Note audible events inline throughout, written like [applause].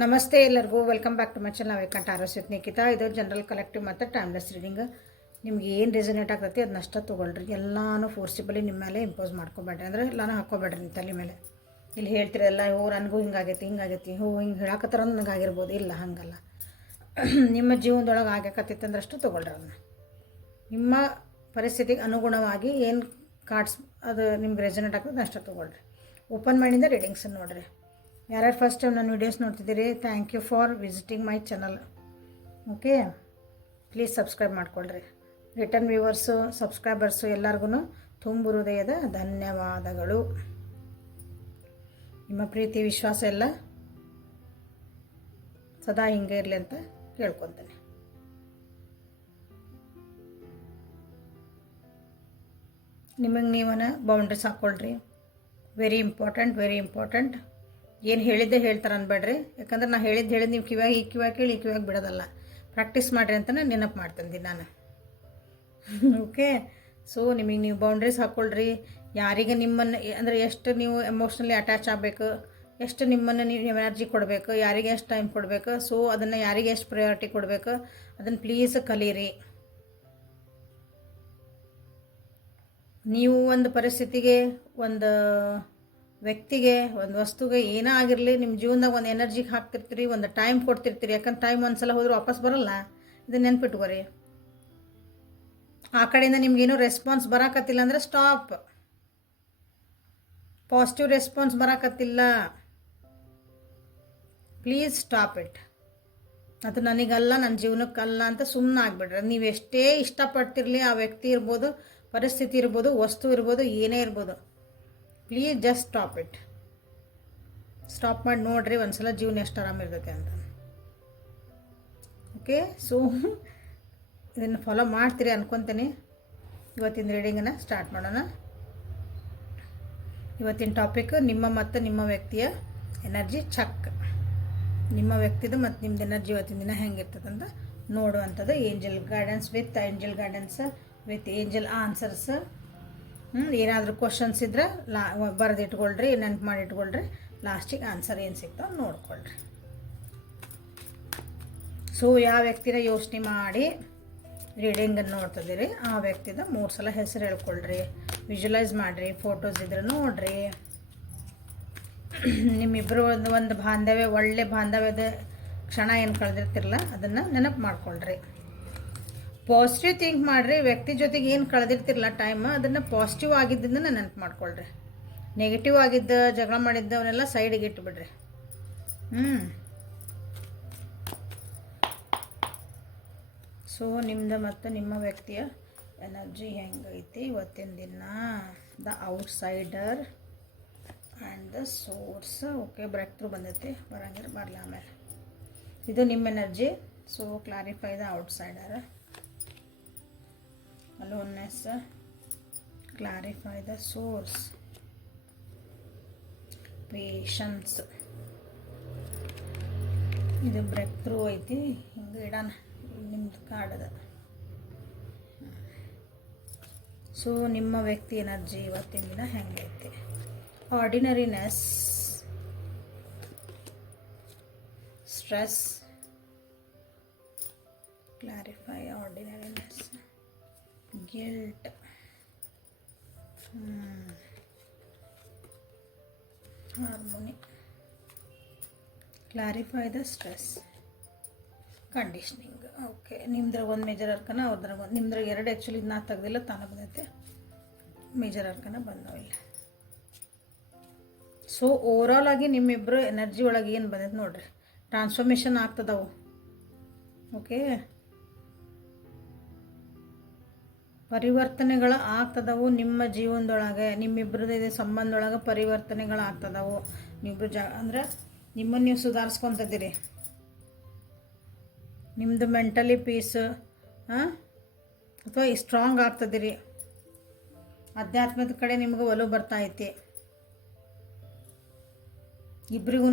ನಮಸ್ತೆ ಎಲ್ಲರಿಗೂ. Welcome back to my channel ವೈಕಂಠ ಆರೋಸ್ಯತ್ ನಿಖಿತಾ. ಇದು ಜನರಲ್ ಕಲೆಕ್ಟಿವ್ ಮತ್ತು ಟೈಮ್ಲೆಸ್ ರೀಡಿಂಗ್ ನಿಮ್ಗೆ ಏನು ರೆಸನೇಟ್ ಆಗ್ತೈತಿ ಅದನ್ನ ಅಷ್ಟೇ ತೊಗೊಳ್ರಿ. ಎಲ್ಲಾನು ಫೋರ್ಸಿಬಲಿ ನಿಮ್ಮ ಮೇಲೆ ಇಂಪೋಸ್ ಮಾಡ್ಕೊಬೇಡ್ರಿ. ಅಂದರೆ ಎಲ್ಲನೂ ಹಾಕ್ಕೊಬೇಡ್ರಿ ನಿಮ್ಮ ತಲೆ ಮೇಲೆ. ಇಲ್ಲಿ ಹೇಳ್ತಿರಲ್ಲ ಓ, ನನಗೂ ಹಿಂಗಾಗೈತಿ ಹಿಂಗಾಗೈತಿ ಹೋ ಹಿಂಗೆ ಹೇಳಕ್ಕತ್ತರ ನನಗೆ ಆಗಿರ್ಬೋದು. ಇಲ್ಲ, ಹಾಗಲ್ಲ. [clears throat] ನಿಮ್ಮ ಜೀವನದೊಳಗೆ ಆಗ್ಯಾಕತ್ತೈತೆ ಅಂದ್ರೆ ಅಷ್ಟು ತೊಗೊಳ್ರಿ ಅದನ್ನ ನಿಮ್ಮ ಪರಿಸ್ಥಿತಿಗೆ ಅನುಗುಣವಾಗಿ ಏನು ಕಾರ್ಡ್ಸ್ ಅದು ನಿಮ್ಗೆ ರೆಸನೇಟ್ ಆಗ್ತದೆ ಅಷ್ಟೇ ತೊಗೊಳ್ರಿ. ಓಪನ್ ಮಾಡಿಂದ ರೀಡಿಂಗ್ಸನ್ನು ನೋಡಿರಿ. ಯಾರ್ಯಾರು ಫಸ್ಟ್ ಟೈಮ್ ನನ್ನ videos ನೋಡ್ತಿದ್ದೀರಿ thank you for visiting my channel okay please subscribe ಮಾಡ್ಕೊಳ್ರಿ. ರಿಟರ್ನ್ ವ್ಯೂವರ್ಸು ಸಬ್ಸ್ಕ್ರೈಬರ್ಸು ಎಲ್ಲರಿಗೂ ತುಂಬ ಹೃದಯದ ಧನ್ಯವಾದಗಳು. ನಿಮ್ಮ ಪ್ರೀತಿ, ವಿಶ್ವಾಸ ಎಲ್ಲ ಸದಾ ಹಿಂಗೆ ಇರಲಿ ಅಂತ ಕೇಳ್ಕೊತೇನೆ. ನಿಮಗೆ ನೀವನ ಬೌಂಡ್ರೀಸ್ ಹಾಕ್ಕೊಳ್ರಿ ವೆರಿ ಇಂಪಾರ್ಟೆಂಟ್ ವೆರಿ ಇಂಪಾರ್ಟೆಂಟ್ ಏನು ಹೇಳಿದ್ದೆ ಹೇಳ್ತಾರೆ ಅನ್ಬೇಡ್ರಿ. ಯಾಕಂದ್ರೆ ನಾ ಹೇಳಿದ್ದು ಹೇಳಿದ್ [laughs] ನೀವು ಕಿವಾಗ ಈ ಕಿವಾಗ ಕೇಳಿ ಈ ಕಿವಾಗ ಬಿಡೋದಲ್ಲ. ಪ್ರಾಕ್ಟೀಸ್ ಮಾಡಿರಿ ಅಂತ ನಾನು ನೆನಪು ಮಾಡ್ತೀನಿ ನಾನು. ಓಕೆ ಸೊ ನಿಮಗೆ ನೀವು ಬೌಂಡ್ರೀಸ್ ಹಾಕ್ಕೊಳ್ರಿ ಯಾರಿಗೆ ನಿಮ್ಮನ್ನು, ಅಂದರೆ ಎಷ್ಟು ನೀವು ಎಮೋಷ್ನಲಿ ಅಟ್ಯಾಚ್ ಆಗಬೇಕು, ಎಷ್ಟು ನಿಮ್ಮನ್ನು ನೀವು ಎನರ್ಜಿ ಕೊಡಬೇಕು, ಯಾರಿಗೆ ಎಷ್ಟು ಟೈಮ್ ಕೊಡಬೇಕು ಸೊ ಅದನ್ನು ಯಾರಿಗೆ ಎಷ್ಟು ಪ್ರಯಾರಿಟಿ ಕೊಡಬೇಕು ಅದನ್ನು ಪ್ಲೀಸ್ ಕಲೀರಿ. ನೀವು ಒಂದು ಪರಿಸ್ಥಿತಿಗೆ ಒಂದು ವ್ಯಕ್ತಿಗೆ ಒಂದು ವಸ್ತುಗೆ ಏನೇ ಆಗಿರಲಿ ನಿಮ್ಮ ಜೀವನದಾಗ ಒಂದು ಎನರ್ಜಿಗೆ ಹಾಕ್ತಿರ್ತೀರಿ, ಒಂದು ಟೈಮ್ ಕೊಡ್ತಿರ್ತೀರಿ. ಯಾಕಂದ್ರೆ ಟೈಮ್ ಒಂದು ಸಲ ಹೋದ್ರೆ ವಾಪಸ್ ಬರಲ್ಲ. ಇದನ್ನ ನೆನ್ಪಿಟ್ಕೋರಿ ಆ ಕಡೆಯಿಂದ ನಿಮ್ಗೇನು ರೆಸ್ಪಾನ್ಸ್ ಬರಾಕತ್ತಿಲ್ಲ ಅಂದರೆ ಸ್ಟಾಪ್ ಪಾಸಿಟಿವ್ ರೆಸ್ಪಾನ್ಸ್ ಬರಾಕತ್ತಿಲ್ಲ. ಪ್ಲೀಸ್ ಸ್ಟಾಪ್ ಇಟ್ ಅದು ನನಗಲ್ಲ, ನನ್ನ ಜೀವನಕ್ಕಲ್ಲ ಅಂತ ಸುಮ್ಮನೆ ಆಗ್ಬಿಡ್ರಿ. ನೀವು ಎಷ್ಟೇ ಇಷ್ಟಪಡ್ತಿರಲಿ, ಆ ವ್ಯಕ್ತಿ ಇರ್ಬೋದು, ಪರಿಸ್ಥಿತಿ ಇರ್ಬೋದು, ವಸ್ತು ಇರ್ಬೋದು, ಏನೇ ಇರ್ಬೋದು. Please just stop it stop ಮಾಡಿ ನೋಡ್ರಿ, ಒಂದ್ಸಲ ಜೀವನ ಎಷ್ಟು ಆರಾಮಿರ್ತೈತೆ ಅಂತ. ಓಕೆ ಸೊ ಇದನ್ನು ಫಾಲೋ ಮಾಡ್ತೀರಿ ಅನ್ಕೊತೀನಿ. ಇವತ್ತಿನ ರೀಡಿಂಗನ್ನು ಸ್ಟಾರ್ಟ್ ಮಾಡೋಣ. ಇವತ್ತಿನ ಟಾಪಿಕ್ ನಿಮ್ಮ ಮತ್ತು ನಿಮ್ಮ ವ್ಯಕ್ತಿಯ ಎನರ್ಜಿ ಚಕ್ ನಿಮ್ಮ ವ್ಯಕ್ತಿದು ಮತ್ತು ನಿಮ್ದು ಎನರ್ಜಿ ಇವತ್ತಿನ ದಿನ ಹೆಂಗಿರ್ತದಂತ ನೋಡುವಂಥದ್ದು. Angel gardens with angel gardens with angel answers ಏನಾದರೂ ಕ್ವಶನ್ಸ್ ಇದ್ರೆ ಲಾ, ಬರೆದಿಟ್ಕೊಳ್ರಿ, ನೆನ್ಪು ಮಾಡಿ ಇಟ್ಕೊಳ್ರಿ ಲಾಸ್ಟಿಗೆ ಆನ್ಸರ್ ಏನು ಸಿಗ್ತಾವ ನೋಡ್ಕೊಳ್ರಿ. ಸೊ ಯಾವ ವ್ಯಕ್ತಿನ ಯೋಚನೆ ಮಾಡಿ ರೀಡಿಂಗನ್ನು ನೋಡ್ತಿದ್ದೀರಿ, ಆ ವ್ಯಕ್ತಿದ ಮೂರು ಸಲ ಹೆಸರು ಹೇಳ್ಕೊಳ್ರಿ. ವಿಜುವಲೈಸ್ ಮಾಡಿರಿ ಫೋಟೋಸ್ ಇದ್ರೆ ನೋಡ್ರಿ. ನಿಮ್ಮಿಬ್ಬರು ಒಂದು ಒಂದು ಬಾಂಧವ್ಯ, ಒಳ್ಳೆ ಬಾಂಧವ್ಯದ ಕ್ಷಣ ಏನು ಕಳೆದಿರ್ತಿರಲ್ಲ ಅದನ್ನು ನೆನಪು ಮಾಡ್ಕೊಳ್ರಿ. ಪಾಸಿಟಿವ್ ಥಿಂಕ್ ಮಾಡಿರಿ, ವ್ಯಕ್ತಿ ಜೊತೆಗೆ ಏನು ಕಳೆದಿರ್ತಿರಲ್ಲ ಟೈಮ್ ಅದನ್ನು ಪಾಸಿಟಿವ್ ಆಗಿದ್ದನ್ನು ನೆನಪು ಮಾಡ್ಕೊಳ್ರಿ. ನೆಗೆಟಿವ್ ಆಗಿದ್ದ, ಜಗಳ ಮಾಡಿದ್ದವನ್ನೆಲ್ಲ ಸೈಡಿಗೆ ಇಟ್ಬಿಡ್ರಿ. ಹ್ಞೂ ಸೊ ನಿಮ್ದು ಮತ್ತು ನಿಮ್ಮ ವ್ಯಕ್ತಿಯ ಎನರ್ಜಿ ಹೆಂಗೈತಿ? ಇವತ್ತಿನ ದಿನ the outsider and the source okay break through ಬಂದೈತಿ. ಬರಂಗಿರ ಬರಲ್ಲ ಆಮೇಲೆ. ಇದು ನಿಮ್ಮ energy so clarify the outsider aloneness clarify the source. Patience ಇದು ಬ್ರೆಕ್ ಥ್ರೂ ಐತಿ, ಹಿಂಗೆ ಇಡೋಣ. ನಿಮ್ದು ಕಾಡದ ಸೊ ನಿಮ್ಮ ವ್ಯಕ್ತಿ ಎನರ್ಜಿ ಇವತ್ತಿನ ದಿನ ಹೆಂಗೈತಿ ordinariness stress clarify ordinariness guilt harmony clarify the stress conditioning okay ನಿಮ್ದ್ರಾಗ ಒಂದು ಮೇಜರ್ ಅರ್ಕನ ಅವ್ರದ್ರಾಗ ಒಂದು ನಿಮ್ದ್ರಾಗ ಎರಡು ಆ್ಯಕ್ಚುಲಿ ನಾ ತೆಗ್ದಿಲ್ಲ ತಾನೇ ಬಂದೈತೆ ಮೇಜರ್ ಅರ್ಕನ ಬಂದವು ಇಲ್ಲಿ. ಸೊ ಓವರಾಲ್ ಆಗಿ ನಿಮ್ಮಿಬ್ಬರು ಎನರ್ಜಿ ಒಳಗೆ ಏನು ಬಂದೈತೆ ನೋಡ್ರಿ? ಟ್ರಾನ್ಸ್ಫಾರ್ಮೇಷನ್ ಆಗ್ತದವು. ಓಕೆ ಪರಿವರ್ತನೆಗಳು ಆಗ್ತದವು ನಿಮ್ಮ ಜೀವನದೊಳಗೆ. ನಿಮ್ಮಿಬ್ಬರದ್ದು ಇದೆ ಸಂಬಂಧದೊಳಗೆ ಪರಿವರ್ತನೆಗಳು ಆಗ್ತದವು ನೀವಿಬ್ರು ಜ, ಅಂದ್ರೆ ನಿಮ್ಮನ್ನು ನೀವು ಸುಧಾರಿಸ್ಕೊತಿದ್ದೀರಿ. ನಿಮ್ಮದು ಮೆಂಟಲಿ ಪೀಸ್ ಅಥವಾ ಸ್ಟ್ರಾಂಗ್ ಆಗ್ತದಿರಿ ಅಧ್ಯಾತ್ಮದ ಕಡೆ ನಿಮಗೆ ಒಲವು ಬರ್ತಾ ಐತಿ. ಇಬ್ರಿಗೂ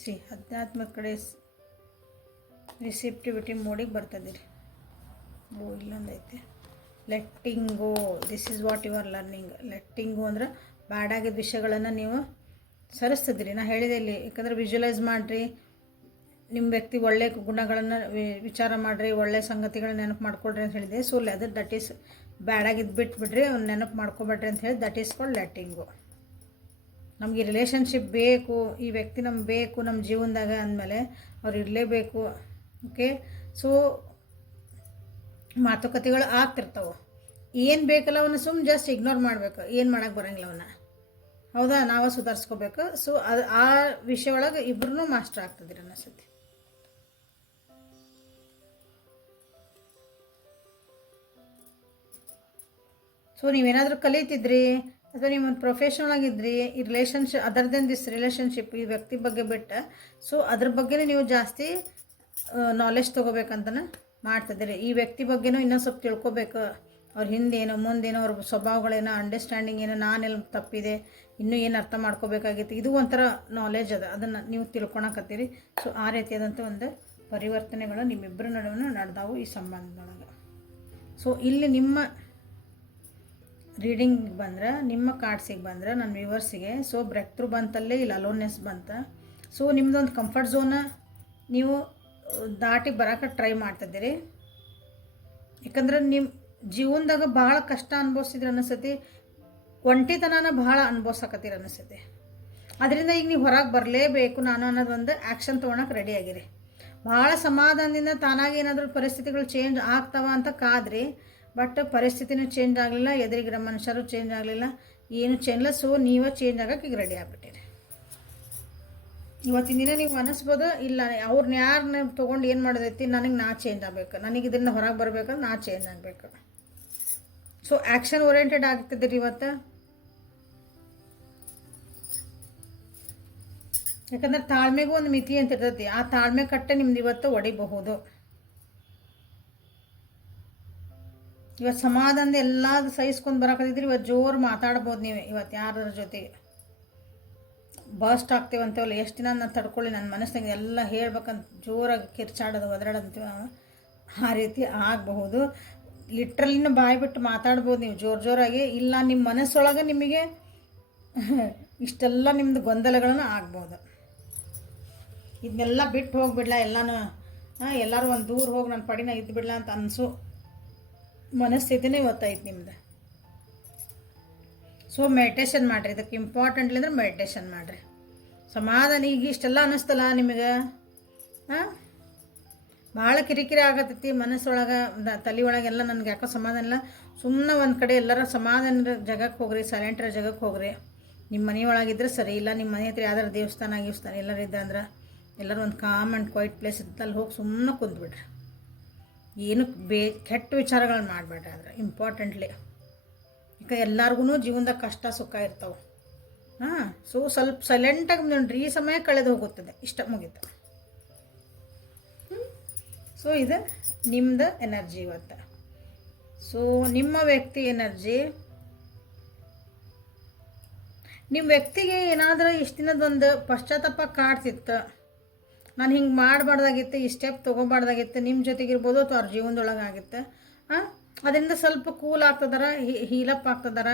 ಸಿ ಅಧ್ಯಾತ್ಮದ ಕಡೆ ರಿಸಿಪ್ಟಿವಿಟಿ ಮೂಡಿಗೆ ಬರ್ತದಿರಿ ಓ ಇಲ್ಲೊಂದೈತೆ letting this is what you are learning letting ಅಂದ್ರೆ ಬ್ಯಾಡಾಗಿದ್ದ ವಿಷಯಗಳನ್ನು ನೀವು ಸರಿಸ್ತಿದ್ರಿ. ನಾ ಹೇಳಿದೆ ಇಲ್ಲಿ, ಯಾಕಂದ್ರೆ ವಿಜುವಲೈಸ್ ಮಾಡಿರಿ ನಿಮ್ಮ ವ್ಯಕ್ತಿ ಒಳ್ಳೆಯ ಗುಣಗಳನ್ನು ವಿಚಾರ ಮಾಡಿರಿ ಒಳ್ಳೆಯ ಸಂಗತಿಗಳನ್ನ ನೆನಪು ಮಾಡ್ಕೊಳ್ರಿ ಅಂತ ಹೇಳಿದೆ. ಸೊ ಅದು ದಟ್ ಈಸ್ ಬ್ಯಾಡಾಗಿದ್ದು ಬಿಟ್ಬಿಡ್ರಿ, ಅವ್ನು ನೆನಪು ಮಾಡ್ಕೊಬೇಡ್ರಿ ಅಂತ ಹೇಳಿ ದಟ್ ಈಸ್ ಕಾಲ್ಡ್ ಲೆಟ್ಟಿಂಗು ನಮಗೆ ರಿಲೇಷನ್ಶಿಪ್ ಬೇಕು, ಈ ವ್ಯಕ್ತಿ ನಮ್ಗೆ ಬೇಕು ನಮ್ಮ ಜೀವನದಾಗ ಅಂದಮೇಲೆ ಅವ್ರು ಇರಲೇಬೇಕು ಓಕೆ ಸೊ ಮಾತುಕತೆಗಳು ಆಗ್ತಿರ್ತವೆ. ಏನು ಬೇಕಲ್ಲ ಅವನ್ನ ಸುಮ್ ಜಸ್ಟ್ ಇಗ್ನೋರ್ ಮಾಡಬೇಕು. ಏನು ಮಾಡೋಕ್ಕೆ ಬರೋಂಗಿಲ್ಲ ಅವನ್ನ ಹೌದಾ? ನಾವು ಸುಧಾರಿಸ್ಕೋಬೇಕು. ಸೊ ಅದು ಆ ವಿಷಯ ಒಳಗೆ ಇಬ್ಬರೂ ಮಾಸ್ಟರ್ ಆಗ್ತದಿರ ಅನ್ನಿಸುತ್ತೆ. ಸೊ ನೀವೇನಾದರೂ ಕಲಿತಿದ್ರಿ? ಅಥವಾ ನೀವು ಒಂದು ಪ್ರೊಫೆಷನಲ್ ಆಗಿದ್ರಿ? ಈ relationship other than this relationship ಈ ವ್ಯಕ್ತಿ ಬಗ್ಗೆ ಬಿಟ್ಟ. ಸೊ ಅದ್ರ ಬಗ್ಗೆನೇ ನೀವು ಜಾಸ್ತಿ ನಾಲೆಜ್ ತೊಗೋಬೇಕಂತನ ಮಾಡ್ತಿದ್ದೀರಿ. ಈ ವ್ಯಕ್ತಿ ಬಗ್ಗೆನೂ ಇನ್ನೂ ಸ್ವಲ್ಪ ತಿಳ್ಕೊಬೇಕು. ಅವ್ರ ಹಿಂದೇನು, ಮುಂದೇನೋ, ಅವ್ರ ಸ್ವಭಾವಗಳೇನೋ ಅಂಡರ್ಸ್ಟ್ಯಾಂಡಿಂಗ್ ಏನೋ, ನಾನೆಲ್ಲ ತಪ್ಪಿದೆ. ಇನ್ನೂ ಏನು ಅರ್ಥ ಮಾಡ್ಕೋಬೇಕಾಗಿತ್ತು? ಇದು ಒಂಥರ ನಾಲೆಜ್ ಅದ. ಅದನ್ನು ನೀವು ತಿಳ್ಕೊಳಕತ್ತೀರಿ. ಸೊ ಆ ರೀತಿಯಾದಂಥ ಒಂದು ಪರಿವರ್ತನೆಗಳು ನಿಮ್ಮಿಬ್ಬರ ನಡುವೆ ನಡೆದಾವು ಈ ಸಂಬಂಧದೊಳಗೆ. ಸೊ ಇಲ್ಲಿ ನಿಮ್ಮ ರೀಡಿಂಗ್ ಬಂದ್ರೆ, ನಿಮ್ಮ ಕಾರ್ಡ್ಸಿಗೆ ಬಂದ್ರೆ ನನ್ನ ವ್ಯೂವರ್ಸಿಗೆ ಸೊ ಬ್ರೆಕ್ ಥ್ರೂ ಬಂತಲ್ಲೇ ಇಲ್ಲಿ ಅಲೋನ್ನೆಸ್ ಬಂತ. ಸೊ ನಿಮ್ಮದೊಂದು ಕಂಫರ್ಟ್ ಝೋನ ನೀವು ದಾಟಿ ಬರೋಕೆ ಟ್ರೈ ಮಾಡ್ತಿದ್ದೀರಿ. ಯಾಕಂದ್ರೆ ನಿಮ್ಮ ಜೀವನದಾಗ ಭಾಳ ಕಷ್ಟ ಅನುಭವಿಸಿದ್ರೆ ಅನಿಸ್ತತಿ, ಒಂಟಿತನನ ಭಾಳ ಅನುಭವಿಸಕತ್ತೀರ ಅನಿಸ್ತೈತಿ. ಅದರಿಂದ ಈಗ ನೀವು ಹೊರಗೆ ಬರಲೇಬೇಕು ನಾನು ಅನ್ನೋದು ಒಂದು ಆ್ಯಕ್ಷನ್ ತೊಗೊಳಕ್ಕೆ ರೆಡಿ ಆಗಿರಿ. ಭಾಳ ಸಮಾಧಾನದಿಂದ ತಾನಾಗಿ ಏನಾದರೂ ಪರಿಸ್ಥಿತಿಗಳು ಚೇಂಜ್ ಆಗ್ತಾವ ಅಂತ ಕಾದ್ರಿ ಬಟ್ ಪರಿಸ್ಥಿತಿನೂ ಚೇಂಜ್ ಆಗಲಿಲ್ಲ, ಎದುರಿಗಿರೋ ಮನುಷ್ಯರು ಚೇಂಜ್ ಆಗಲಿಲ್ಲ, ಏನು ಚೇಂಜ್ ಸೊ ನೀವೇ ಚೇಂಜ್ ಆಗಕ್ಕೆ ಈಗ ರೆಡಿ ಆಗಿಬಿಟ್ಟಿರಿ. ಇವತ್ತಿನ ದಿನ ನೀವು ಅನಿಸ್ಬೋದು? ಇಲ್ಲ ಅವ್ರನ್ನ ಯಾರನ್ನ ತೊಗೊಂಡು ಏನು ಮಾಡೋದೈತಿ? ನನಗೆ ನಾ ಚೇಂಜ್ ಆಗಬೇಕು. ನನಗೆ ಇದರಿಂದ ಹೊರಗೆ ಬರಬೇಕು ನಾ ಚೇಂಜ್ ಆಗಬೇಕು. ಸೊ ಆ್ಯಕ್ಷನ್ ಓರಿಯೆಂಟೆಡ್ ಆಗ್ತಿದ್ದೀರಿ ಇವತ್ತು? ಯಾಕಂದ್ರೆ ತಾಳ್ಮೆಗೂ ಒಂದು ಮಿತಿ ಅಂತ ಇರ್ತೈತಿ. ಆ ತಾಳ್ಮೆ ಕಟ್ಟೆ ನಿಮ್ದು ಇವತ್ತು ಒಡಿಬಹುದು. ಇವತ್ತು ಸಮಾಧಾನದ ಎಲ್ಲ ಸಹಿಸ್ಕೊಂಡು ಬರಕತ್ತಿದ್ರಿ ಇವತ್ತು ಜೋರು ಮಾತಾಡ್ಬೋದು ನೀವು ಇವತ್ತು ಯಾರ ಜೊತೆಗೆ. ಬಸ್ಟ್ ಆಗ್ತೀವಿ ಅಂತೇವಲ್ಲ ಎಷ್ಟು ದಿನ ನಾನು ತಡ್ಕೊಳ್ಳಿ ನನ್ನ ಮನಸ್ಸಿನಾಗ ಎಲ್ಲ ಹೇಳ್ಬೇಕಂತ ಜೋರಾಗಿ ಕಿರ್ಚಾಡೋದು ಒದರಾಡಂತೀವಿ ನಾವು ಆ ರೀತಿ ಆಗಬಹುದು. ಲಿಟ್ರಲಿನ ಬಾಯಿ ಬಿಟ್ಟು ಮಾತಾಡ್ಬೋದು ನೀವು ಜೋರು ಜೋರಾಗಿ. ಇಲ್ಲ ನಿಮ್ಮ ಮನಸ್ಸೊಳಗೆ ನಿಮಗೆ [laughs] ಇಷ್ಟೆಲ್ಲ ನಿಮ್ಮದು ಗೊಂದಲಗಳನ್ನು ಆಗ್ಬೋದು. ಇದನ್ನೆಲ್ಲ ಬಿಟ್ಟು ಹೋಗ್ಬಿಡ್ಲ ಎಲ್ಲನೂ ಎಲ್ಲರೂ ಒಂದು ದೂರ ಹೋಗಿ ನನ್ನ ಪಡಿನ ಇದ್ದು ಬಿಡ್ಲ ಅಂತ ಅನಿಸು ಮನಸ್ಥಿತಿನೇ ಇವತ್ತೈತೆ ನಿಮ್ದು. ಸೊ ಮೆಡಿಟೇಷನ್ ಮಾಡಿರಿ. ಇದಕ್ಕೆ ಇಂಪಾರ್ಟೆಂಟ್ಲಿ ಅಂದ್ರೆ ಮೆಡಿಟೇಷನ್ ಮಾಡಿರಿ. ಸಮಾಧಾನ, ಈಗ ಇಷ್ಟೆಲ್ಲ ಅನ್ನಿಸ್ತಲ್ಲ ನಿಮಗೆ? ಹಾಂ? ಭಾಳ ಕಿರಿಕಿರಿ ಆಗತ್ತೈತಿ ಮನಸ್ಸೊಳಗೆ ತಲೆ ಒಳಗೆಲ್ಲ ನನಗೆ ಯಾಕೋ ಸಮಾಧಾನ ಇಲ್ಲ. ಸುಮ್ಮನೆ ಒಂದು ಕಡೆ ಎಲ್ಲರ ಸಮಾಧಾನ ಜಾಗಕ್ಕೆ ಹೋಗ್ರಿ ಸೈಲೆಂಟರ ಜಾಗಕ್ಕೆ ಹೋಗ್ರಿ. ನಿಮ್ಮ ಮನೆಯೊಳಗಿದ್ರೆ ಸರಿ ಇಲ್ಲ ನಿಮ್ಮ ಮನೆ ಹತ್ರ ಯಾವ್ದಾರು ದೇವಸ್ಥಾನ ಆಗಿವಸ್ಥಾನ ಎಲ್ಲರೂ ಇದ್ದ ಅಂದ್ರೆ ಎಲ್ಲರೂ ಒಂದು ಕಾಮ್ ಆ್ಯಂಡ್ ಕ್ವೈಟ್ ಪ್ಲೇಸ್ ಇತ್ತು ಅಲ್ಲಿ ಹೋಗಿ ಸುಮ್ಮನೆ ಕುಂತ್ಬಿಡ್ರಿ. ಏನು ಬೇ, ಕೆಟ್ಟ ವಿಚಾರಗಳನ್ನ ಮಾಡಬೇಡ್ರಿ ಅಂದ್ರೆ ಇಂಪಾರ್ಟೆಂಟ್ಲಿ ಎಲ್ಲರಿಗೂ ಜೀವನದಾಗ ಕಷ್ಟ, ಸುಖ ಇರ್ತಾವೆ. ಹಾಂ ಸೊ ಸ್ವಲ್ಪ ಸೈಲೆಂಟಾಗಿ ನೋಡ್ರಿ, ಈ ಸಮಯ ಕಳೆದು ಹೋಗುತ್ತದೆ. ಇಷ್ಟ, ಮುಗೀತು. ಸೊ ಇದು ನಿಮ್ಮದು ಎನರ್ಜಿ ಇವತ್ತು. ಸೊ ನಿಮ್ಮ ವ್ಯಕ್ತಿ ಎನರ್ಜಿ ನಿಮ್ಮ ವ್ಯಕ್ತಿಗೆ ಏನಾದರೂ ಇಷ್ಟು ದಿನದೊಂದು ಪಶ್ಚಾತ್ತಾಪ ಕಾಡ್ತಿತ್ತು, ನಾನು ಹಿಂಗೆ ಮಾಡಬಾರ್ದಾಗಿತ್ತು, ಈ ಸ್ಟೆಪ್ ತೊಗೊಬಾರ್ದಾಗಿತ್ತು ನಿಮ್ಮ ಜೊತೆಗಿರ್ಬೋದು ಅಥವಾ ಅವ್ರ ಜೀವನದೊಳಗಾಗಿತ್ತು, ಹಾಂ? ಅದರಿಂದ ಸ್ವಲ್ಪ ಕೂಲ್ ಆಗ್ತದಾರ ಹೀಲಪ್ ಆಗ್ತದಾರ.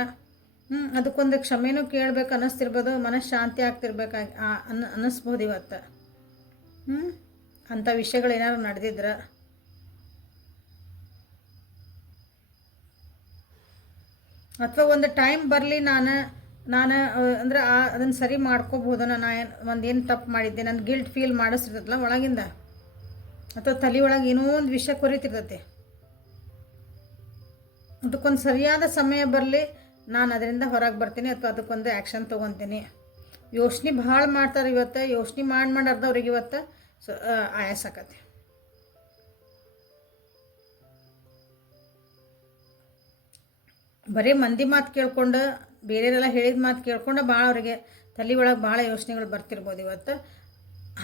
ಹ್ಞೂ ಅದಕ್ಕೊಂದು ಕ್ಷಮೆನೂ ಕೇಳ್ಬೇಕು ಅನ್ನಿಸ್ತಿರ್ಬೋದು ಮನಸ್ಸು ಶಾಂತಿ ಆಗ್ತಿರ್ಬೇಕಾಗಿ ಅನ್ನ ಅನ್ನಿಸ್ಬೋದು ಇವತ್ತು. ಹ್ಞೂ ಅಂಥ ವಿಷಯಗಳು ಏನಾದ್ರು ನಡೆದಿದ್ರೆ? ಅಥವಾ ಒಂದು ಟೈಮ್ ಬರಲಿ ನಾನು ನಾನು ಅಂದ್ರೆ ಆ ಅದನ್ನು ಸರಿ ಮಾಡ್ಕೋಬಹುದು ನಾನು ಏನು ಒಂದು ಏನು ತಪ್ಪು ಮಾಡಿದ್ದೆ ನನ್ನ ಗಿಲ್ಟ್ ಫೀಲ್ ಮಾಡಿಸ್ತಿರ್ತಲ್ಲ ಒಳಗಿಂದ? ಅಥವಾ ತಲೆ ಒಳಗೆ ಏನೋ ಒಂದು ವಿಷಯ ಕೊರಿತಿರ್ತೈತೆ. ಅದಕ್ಕೊಂದು ಸರಿಯಾದ ಸಮಯ ಬರಲಿ, ನಾನು ಅದರಿಂದ ಹೊರಗೆ ಬರ್ತೀನಿ ಅಥವಾ ಅದಕ್ಕೊಂದು ಆ್ಯಕ್ಷನ್ ತೊಗೊತೀನಿ. ಯೋಚನೆ ಭಾಳ ಮಾಡ್ತಾರೆ ಇವತ್ತು, ಯೋಚನೆ ಮಾಡಿ ಮಾಡಿ ಅರ್ಧವ್ರಿಗೆ ಇವತ್ತು, ಸೊ ಆಯಾಸ ಆಕತಿ. ಬರೀ ಮಂದಿ ಮಾತು ಕೇಳ್ಕೊಂಡು, ಬೇರೆಯವರೆಲ್ಲ ಹೇಳಿದ ಮಾತು ಕೇಳ್ಕೊಂಡು ಭಾಳ ಅವರಿಗೆ ತಲೆ ಒಳಗೆ ಭಾಳ ಯೋಚನೆಗಳು ಬರ್ತಿರ್ಬೋದು ಇವತ್ತು.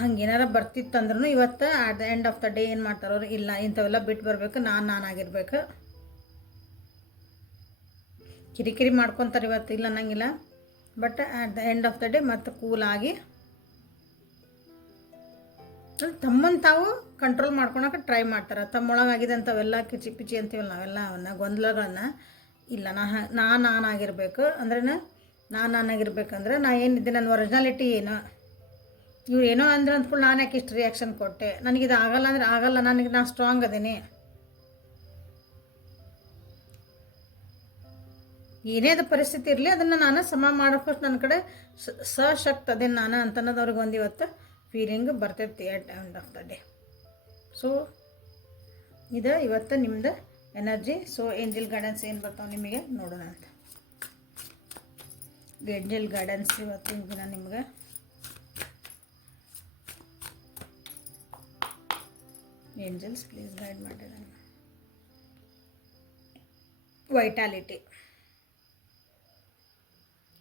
ಹಂಗೇನಾರ ಬರ್ತಿತ್ತಂದ್ರೂ ಇವತ್ತು at the end of the day ಏನು ಮಾಡ್ತಾರೆ ಅವರು? ಇಲ್ಲ, ಇಂಥವೆಲ್ಲ ಬಿಟ್ಟು ಬರಬೇಕು, ನಾನು ನಾನಾಗಿರ್ಬೇಕು. ಕಿರಿಕಿರಿ ಮಾಡ್ಕೊತಾರೆ ಇವತ್ತು, ಇಲ್ಲ ಅನ್ನಂಗಿಲ್ಲ. But at the end of the day ಮತ್ತೆ ಕೂಲಾಗಿ ತಮ್ಮನ್ನು ತಾವು ಕಂಟ್ರೋಲ್ ಮಾಡ್ಕೊಳಕ್ಕೆ ಟ್ರೈ ಮಾಡ್ತಾರೆ. ತಮ್ಮೊಳಗಾಗಿದೆ ಅಂಥವೆಲ್ಲ ಕಿಚಿ ಪಿಚಿ ಅಂತೀವಲ್ಲ ನಾವೆಲ್ಲ ಅವನ್ನ, ಗೊಂದಲಗಳನ್ನ. ಇಲ್ಲ, ನಾ ನಾನು ನಾನಾಗಿರ್ಬೇಕು ಅಂದ್ರೆ ನಾನು ನಾನಾಗಿರ್ಬೇಕಂದ್ರೆ ನಾ ಏನಿದ್ದೆ ನನ್ನ ಒರಿಜಿನಾಲಿಟಿ ಏನು? ಇವ್ರು ಏನೋ ಅಂದ್ರೆ ಅಂದ್ಕೊಂಡು ನಾನು ಯಾಕೆ ಇಷ್ಟು ರಿಯಾಕ್ಷನ್ ಕೊಟ್ಟೆ? ನನಗಿದು ಆಗಲ್ಲ ಅಂದ್ರೆ ಆಗಲ್ಲ, ನನಗೆ ನಾನು ಸ್ಟ್ರಾಂಗ್ ಅದೇನೆ. ಏನೇ ಅದು ಪರಿಸ್ಥಿತಿ ಇರಲಿ, ಅದನ್ನು ನಾನು ಸಮ ಮಾಡೋಕ್ಕಷ್ಟು ನನ್ನ ಕಡೆ ಸಶಕ್ತ ಅದೇನು ನಾನು ಅಂತ ಅನ್ನೋದು ಅವ್ರಿಗೆ ಒಂದು ಇವತ್ತು ಫೀಲಿಂಗ್ ಬರ್ತೈತಿ at end of the day so ಇದು ಇವತ್ತು ನಿಮ್ದು ಎನರ್ಜಿ ಸೊ ಏಂಜಲ್ ಗಾರ್ಡನ್ಸ್ ಏನು ಬರ್ತಾವೆ ನಿಮಗೆ ನೋಡೋಣ ಅಂತ. ಏಂಜಲ್ ಗಾರ್ಡನ್ಸ್ ಇವತ್ತಿನ ದಿನ ನಿಮಗೆ. ಏಂಜಲ್ಸ್ ಪ್ಲೀಸ್ ಗೈಡ್ ಮಾಡಿ ವೈಟಾಲಿಟಿ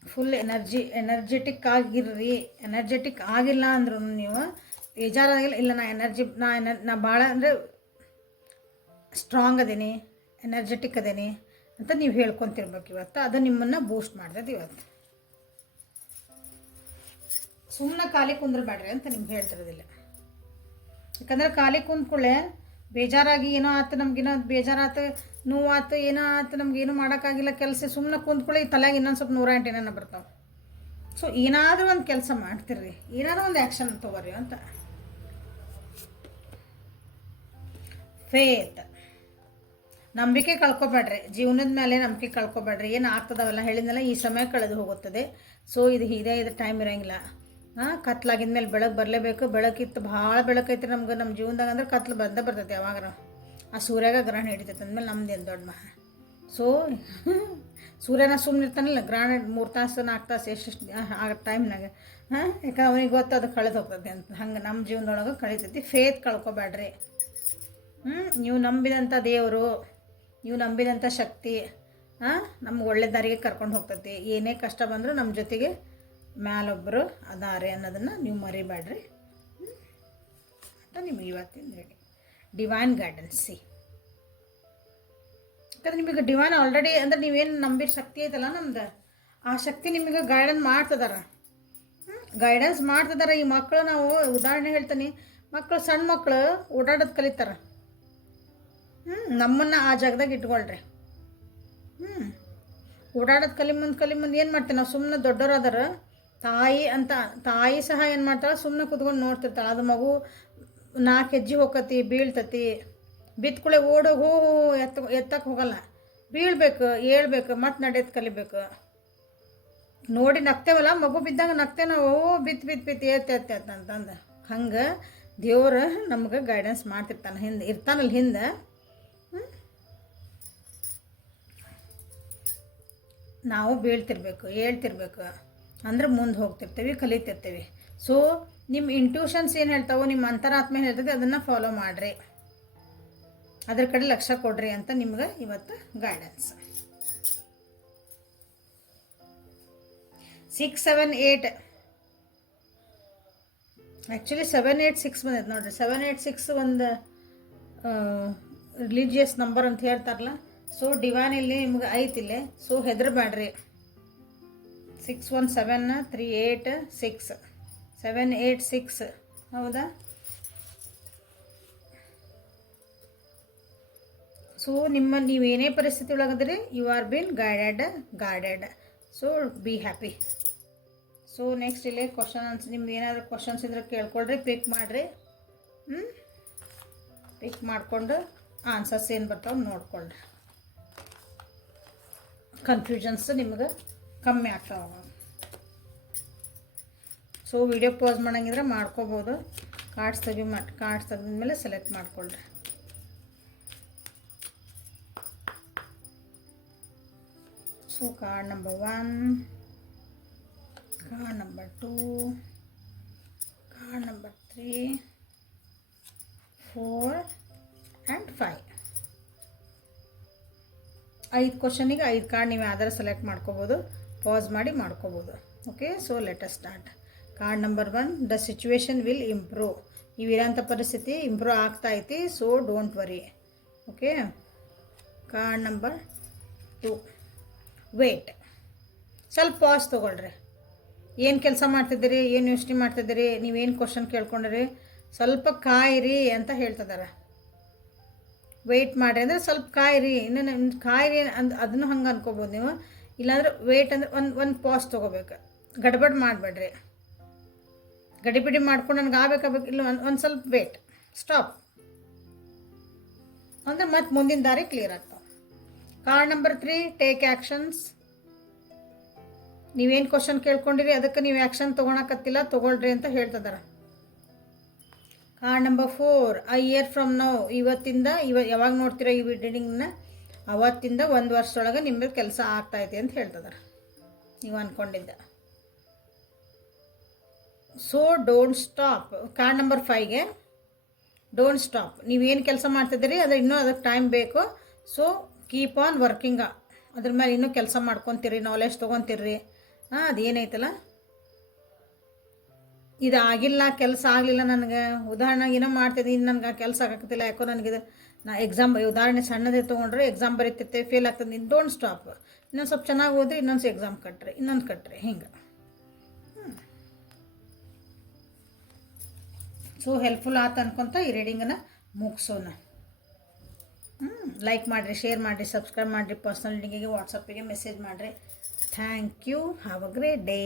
ಫುಲ್ ಎನರ್ಜಿ ಎನರ್ಜೆಟಿಕ್ ಆಗಿರ್ರಿ ಎನರ್ಜೆಟಿಕ್ ಆಗಿಲ್ಲ ಅಂದ್ರೂ ನೀವು ಬೇಜಾರಾಗಿಲ್ಲ. ಇಲ್ಲ, ನಾ ಎನರ್ಜಿ ನಾ ಎನರ್ ನಾ ಭಾಳ ಅಂದರೆ ಸ್ಟ್ರಾಂಗ್ ಅದೀನಿ ಎನರ್ಜೆಟಿಕ್ ಅದೇನಿ ಅಂತ ನೀವು ಹೇಳ್ಕೊತಿರ್ಬೇಕು ಇವತ್ತು. ಅದು ನಿಮ್ಮನ್ನು ಬೂಸ್ಟ್ ಮಾಡ್ತದೆ ಇವತ್ತು. ಸುಮ್ಮನೆ ಖಾಲಿ ಕುಂದ್ರಬೇಡ್ರಿ ಅಂತ ನಿಮ್ಗೆ ಹೇಳ್ತಿರೋದಿಲ್ಲ. ಯಾಕಂದ್ರೆ ಖಾಲಿ ಕುಂದ್ಕೊಳ್ಳೆ ಬೇಜಾರಾಗಿ ಏನೋ ಆತು ಏನೋ ಬೇಜಾರಾತು ನೋವಾತು ಏನೋ ಆತು ನಮ್ಗೇನು ಮಾಡೋಕ್ಕಾಗಿಲ್ಲ. ಕೆಲಸ ಸುಮ್ಮನೆ ಕುಂತ್ಕೊಳ್ಳಿ ತಲೆಗೆ ಇನ್ನೊಂದು ಸ್ವಲ್ಪ ನೂರ ಎಂಟು ಏನೇನೋ ಬರ್ತಾವೆ. ಸೊ ಏನಾದರೂ ಒಂದು ಕೆಲಸ ಮಾಡ್ತಿರ್ರಿ. ಏನಾದರೂ ಒಂದು ಆ್ಯಕ್ಷನ್ ತೊಗೋರಿ ಅಂತ. ಫೇತ್ ನಂಬಿಕೆ ಕಳ್ಕೊಬೇಡ್ರಿ. ಜೀವನದ ಮೇಲೆ ನಂಬಿಕೆ ಕಳ್ಕೊಬೇಡ್ರಿ. ಏನು ಆಗ್ತದವೆಲ್ಲ ಹೇಳಿದ್ನಲ್ಲ, ಈ ಸಮಯ ಕಳೆದು ಹೋಗುತ್ತದೆ. ಸೊ ಇದು ಇದೇ ಇದು ಟೈಮ್ ಇರೋಂಗಿಲ್ಲ. ಹಾಂ, ಕತ್ಲಾಗಿದ್ಮೇಲೆ ಬೆಳಗ್ಗೆ ಬರಲೇಬೇಕು. ಬೆಳಕಿತ್ತು ಭಾಳ ಬೆಳಕೈತ್ರಿ ನಮ್ಗೆ. ನಮ್ಮ ಜೀವನದಾಗ ಅಂದ್ರೆ ಕತ್ಲು ಬಂದೇ ಬರ್ತೈತೆ ಯಾವಾಗ ಆ ಸೂರ್ಯಾಗ ಗ್ರಹಣ ಹಿಡಿತೈತೆ. ಅಂದಮೇಲೆ ನಮ್ದು ಏನು ದೊಡ್ಡ ಮಹಾ? ಸೊ, [laughs] ಸೂರ್ಯನ ಸುಮ್ಮನೆ ಇರ್ತಾನಲ್ಲ, ಗ್ರಹಣ ಮೂರು ತಾಸು ನಾಲ್ಕು ತಾಸು ಎಷ್ಟೆಷ್ಟು, ಆ ಟೈಮ್ನಾಗ. ಹಾಂ ಯಾಕಂದ್ರೆ ಅವನಿಗೆ ಗೊತ್ತು ಅದು ಕಳೆದು ಹೋಗ್ತದೆ ಅಂತ. ಹಂಗೆ ನಮ್ಮ ಜೀವನದೊಳಗೆ ಕಳೀತೈತಿ. ಫೇತ್ ಕಳ್ಕೊಬೇಡ್ರಿ ಹ್ಞೂ ನೀವು ನಂಬಿದಂಥ ದೇವರು, ನೀವು ನಂಬಿದಂಥ ಶಕ್ತಿ, ಹಾಂ ನಮ್ಗೆ ಒಳ್ಳೆ ದಾರಿಗೆ ಕರ್ಕೊಂಡು ಹೋಗ್ತೈತಿ. ಏನೇ ಕಷ್ಟ ಬಂದರೂ ನಮ್ಮ ಜೊತೆಗೆ ಮ್ಯಾಲೊಬ್ಬರು ಅದಾರೆ ಅನ್ನೋದನ್ನು ನೀವು ಮರಿಬೇಡ್ರಿ ಅಂತ ನಿಮಗೆ ಇವತ್ತಿನ ರೆಡಿ ಡಿವೈನ್ ಗೈಡೆನ್ಸ್ ಸಿ. ಯಾಕಂದ್ರೆ ನಿಮಗೆ ಡಿವೈನ್ ಆಲ್ರೆಡಿ ಅಂದ್ರೆ ನೀವೇನು ನಂಬಿದ ಶಕ್ತಿ ಐತಲ್ಲ ನಮ್ದು? ಆ ಶಕ್ತಿ ನಿಮಗೆ ಗೈಡೆನ್ಸ್ ಮಾಡ್ತದಾರ. ಗೈಡೆನ್ಸ್ ಮಾಡ್ತದಾರ. ಈ ಮಕ್ಕಳು ನಾವು ಉದಾಹರಣೆ ಹೇಳ್ತೀನಿ. ಮಕ್ಕಳು ಸಣ್ಣ ಮಕ್ಕಳು ಓಡಾಡೋದು ಕಲಿತಾರ. ಹ್ಞೂ ನಮ್ಮನ್ನು ಆ ಜಾಗದಾಗ ಇಟ್ಕೊಳ್ರಿ. ಹ್ಞೂ ಓಡಾಡೋದು ಕಲಿ ಮುಂದೆ ಕಲಿ ಮುಂದೆ ಏನು ಮಾಡ್ತೀವಿ ನಾವು? ಸುಮ್ಮನೆ ದೊಡ್ಡವರಾದ್ರೆ ತಾಯಿ ಅಂತ, ತಾಯಿ ಸಹ ಏನು ಮಾಡ್ತಾಳೆ? ಸುಮ್ಮನೆ ಕುತ್ಕೊಂಡು ನೋಡ್ತಿರ್ತಾಳೆ. ಅದು ಮಗು ನಾಲ್ಕು ಹೆಜ್ಜೆ ಹೋಗತಿ ಬೀಳ್ತತಿ. ಬಿತ್ಕುಳೆ ಹೂ, ಹೋ ಎತ್ತ ಎತ್ತಕ್ಕೆ ಹೋಗಲ್ಲ. ಬೀಳ್ಬೇಕು, ಏಳ್ಬೇಕು, ಮತ್ತೆ ನಡೆಯೋದು ಕಲಿಬೇಕು. ನೋಡಿ ನಗ್ತೇವಲ್ಲ, ಮಗು ಬಿದ್ದಂಗೆ ನಗ್ತೇವೆ ನಾವು ಓ ಬಿತ್ತು ಬಿತ್ತು ಏತ್ ಎತ್ತ ಅಂತಂದು. ಹಂಗೆ ದೇವ್ರು ನಮ್ಗೆ ಗೈಡೆನ್ಸ್ ಮಾಡ್ತಿರ್ತಾನೆ. ಹಿಂದೆ, ಇರ್ತಾನಲ್ಲ ಹಿಂದೆ. ನಾವು ಬೀಳ್ತಿರ್ಬೇಕು ಹೇಳ್ತಿರ್ಬೇಕು ಅಂದ್ರೆ ಮುಂದೆ ಹೋಗ್ತಿರ್ತೀವಿ, ಕಲಿತಿರ್ತೀವಿ. ಸೊ ನಿಮ್ಮ ಇಂಟ್ಯೂಷನ್ಸ್ ಏನು ಹೇಳ್ತಾವೋ ನಿಮ್ಮ ಅಂತರಾತ್ಮ ಏನು ಹೇಳ್ತದೆ, ಅದನ್ನು ಫಾಲೋ ಮಾಡಿರಿ. ಅದ್ರ ಕಡೆ ಲಕ್ಷ್ಯ ಕೊಡ್ರಿ ಅಂತ ನಿಮ್ಗೆ ಇವತ್ತು guidance six seven eight actually seven eight six ಬಂದೈತೆ ನೋಡಿರಿ. ಸೆವೆನ್ ಏಯ್ಟ್ ಸಿಕ್ಸ್ ಒಂದು ರಿಲಿಜಿಯಸ್ ನಂಬರ್ ಅಂತ ಹೇಳ್ತಾರಲ್ಲ ಸೊ ಡಿವೈನ್ ಇಲ್ಲಿ ನಿಮ್ಗೆ ಐತಿಲ್ಲೇ so ಹೆದರ್ಬೇಡ್ರಿ six one seven three eight six seven eight six. ಹೌದಾ? ಸೊ ನಿಮ್ಮ ಏನೇ ಪರಿಸ್ಥಿತಿ ಒಳಗದ್ರಿ you are been guided guarded so be happy so next ಇಲ್ಲೇ ಕ್ವಶನ್ ಅನ್ಸ್ ನಿಮ್ಗೆ ಏನಾದರೂ ಕ್ವಶನ್ಸ್ ಇದ್ರೆ ಕೇಳ್ಕೊಳ್ರಿ ಪಿಕ್ ಮಾಡಿರಿ. ಹ್ಞೂ ಪಿಕ್ ಮಾಡಿಕೊಂಡು ಆನ್ಸರ್ಸ್ ಏನು ಬರ್ತಾವೆ ನೋಡ್ಕೊಳ್ರಿ. ಕನ್ಫ್ಯೂಷನ್ಸ್ ನಿಮ್ಗೆ ಕಮ್ಮಿ ಆಗ್ತಾವ ಸೊ ವಿಡಿಯೋ ಪಾಸ್ ಮಾಡಂಗಿದ್ರೆ ಮಾಡ್ಕೋಬೋದು. ಕಾರ್ಡ್ಸ್ ತೆಗಿ ಮಾಡಿ ಕಾರ್ಡ್ಸ್ ತೆಗೆದ್ಮೇಲೆ ಸೆಲೆಕ್ಟ್ ಮಾಡ್ಕೊಳ್ರಿ. So card number one card number two card number three four and five ಐದು ಕ್ವಶನಿಗೆ ಐದು ಕಾರ್ಡ್ ನೀವು ಯಾವ್ದಾರು ಸೆಲೆಕ್ಟ್ ಮಾಡ್ಕೋಬೋದು. ಪಾಸ್ ಮಾಡಿ ಮಾಡ್ಕೋಬೋದು. Okay so let us start card number one the situation will improve ನೀವಿರೋಂಥ ಪರಿಸ್ಥಿತಿ ಇಂಪ್ರೂವ್ ಆಗ್ತಾ ಐತಿ so don't worry okay card number two wait ಸ್ವಲ್ಪ ಪಾಸ್ ತೊಗೊಳ್ರಿ. ಏನು ಕೆಲಸ ಮಾಡ್ತಿದ್ದೀರಿ? ಏನು ಯೋಚನೆ ಮಾಡ್ತಿದ್ದೀರಿ? ನೀವೇನು ಕ್ವಶನ್ ಕೇಳ್ಕೊಂಡ್ರಿ? ಸ್ವಲ್ಪ ಕಾಯಿರಿ ಅಂತ ಹೇಳ್ತಿದ್ದಾರೆ ವೆಯ್ಟ್ ಮಾಡಿರಿ ಅಂದರೆ ಸ್ವಲ್ಪ ಕಾಯಿರಿ. ಇನ್ನೂ ಕಾಯಿರಿ ಅಂದ್ ಅದನ್ನು ಹಂಗೆ ಅನ್ಕೋಬೋದು ನೀವು. ಇಲ್ಲಾಂದ್ರೆ ವೇಟ್ ಅಂದ್ರೆ ಒಂದು ಒಂದು ಪಾಸ್ ತೊಗೋಬೇಕು. ಗಡ್ಬಡ್ ಮಾಡಬೇಡ್ರಿ. ಗಡಿಬಿಡಿ ಮಾಡ್ಕೊಂಡು ನನಗೆ ಆಗ್ಬೇಕಾಗಬೇಕು. ಇಲ್ಲ, ಒಂದು ಒಂದು ಸ್ವಲ್ಪ ವೇಟ್ ಸ್ಟಾಪ್ ಅಂದರೆ ಮತ್ತೆ ಮುಂದಿನ ದಾರಿ ಕ್ಲಿಯರ್ ಆಗ್ತಾವೆ. Card number three take actions ನೀವೇನು ಕ್ವಶನ್ ಕೇಳ್ಕೊಂಡಿರಿ, ಅದಕ್ಕೆ ನೀವು ಆ್ಯಕ್ಷನ್ ತೊಗೊಳಕತ್ತಿಲ್ಲ, ತೊಗೊಳ್ರಿ ಅಂತ ಹೇಳ್ತದಾರ. Card number four a year from now ಇವತ್ತಿಂದ, ಇವ ಯಾವಾಗ ನೋಡ್ತೀರಾ ಈ ರೀಡಿಂಗ್ನ ಅವತ್ತಿಂದ ಒಂದು ವರ್ಷದೊಳಗೆ ನಿಮ್ಮ ಕೆಲಸ ಆಗ್ತೈತೆ ಅಂತ ಹೇಳ್ತದಾರ. ನೀವು ಅಂದ್ಕೊಂಡಿದ್ದ so don't stop card number ಫೈವ್ಗೆ don't stop ನೀವೇನು ಕೆಲಸ ಮಾಡ್ತಿದ್ದೀರಿ, ಅದ್ರ ಇನ್ನೂ ಅದಕ್ಕೆ ಟೈಮ್ ಬೇಕು. ಸೊ ಕೀಪ್ ಆನ್ ವರ್ಕಿಂಗ ಅದ್ರ ಮೇಲೆ ಇನ್ನೂ ಕೆಲಸ ಮಾಡ್ಕೊತೀರಿ ನಾಲೆಜ್ ತೊಗೊತೀರಿ. ಹಾಂ ಅದೇನೈತಲ್ಲ ಇದು ಆಗಿಲ್ಲ, ಕೆಲಸ ಆಗಲಿಲ್ಲ ನನಗೆ. ಉದಾಹರಣೆಗೆ ಏನೋ ಮಾಡ್ತಿದ್ದೀನಿ ನನಗೆ ಕೆಲಸ ಆಗತ್ತಿಲ್ಲ ಯಾಕೋ ನನಗೆ ನಾ ಎಕ್ಸಾಮ್ ಉದಾಹರಣೆ ಸಣ್ಣದೇ ತೊಗೊಂಡ್ರೆ ಎಕ್ಸಾಮ್ ಬರೀತಿರ್ತೆ ಫೇಲ್ ಆಗ್ತದೆ. ಡೋಂಟ್ ಸ್ಟಾಪ್ ಇನ್ನೊಂದು ಸ್ವಲ್ಪ ಚೆನ್ನಾಗಿ ಓದ್ರಿ ಇನ್ನೊಂದು ಎಕ್ಸಾಮ್ ಕಟ್ಟ್ರಿ ಇನ್ನೊಂದು ಕಟ್ಟ್ರಿ ಹಿಂಗೆ. ಸೊ ಹೆಲ್ಪ್ಫುಲ್ ಆತು ಅನ್ಕೊತ ಈ ರೀಡಿಂಗನ್ನು ಮುಗಿಸೋಣ. ಹ್ಞೂ ಲೈಕ್ ಮಾಡಿರಿ ಶೇರ್ ಮಾಡಿರಿ ಸಬ್ಸ್ಕ್ರೈಬ್ ಮಾಡಿರಿ ಪರ್ಸ್ನಲ್ ಲಿಂಕಿಗೆ ವಾಟ್ಸಪ್ಪಿಗೆ ಮೆಸೇಜ್ ಮಾಡಿರಿ. Thank you have a great day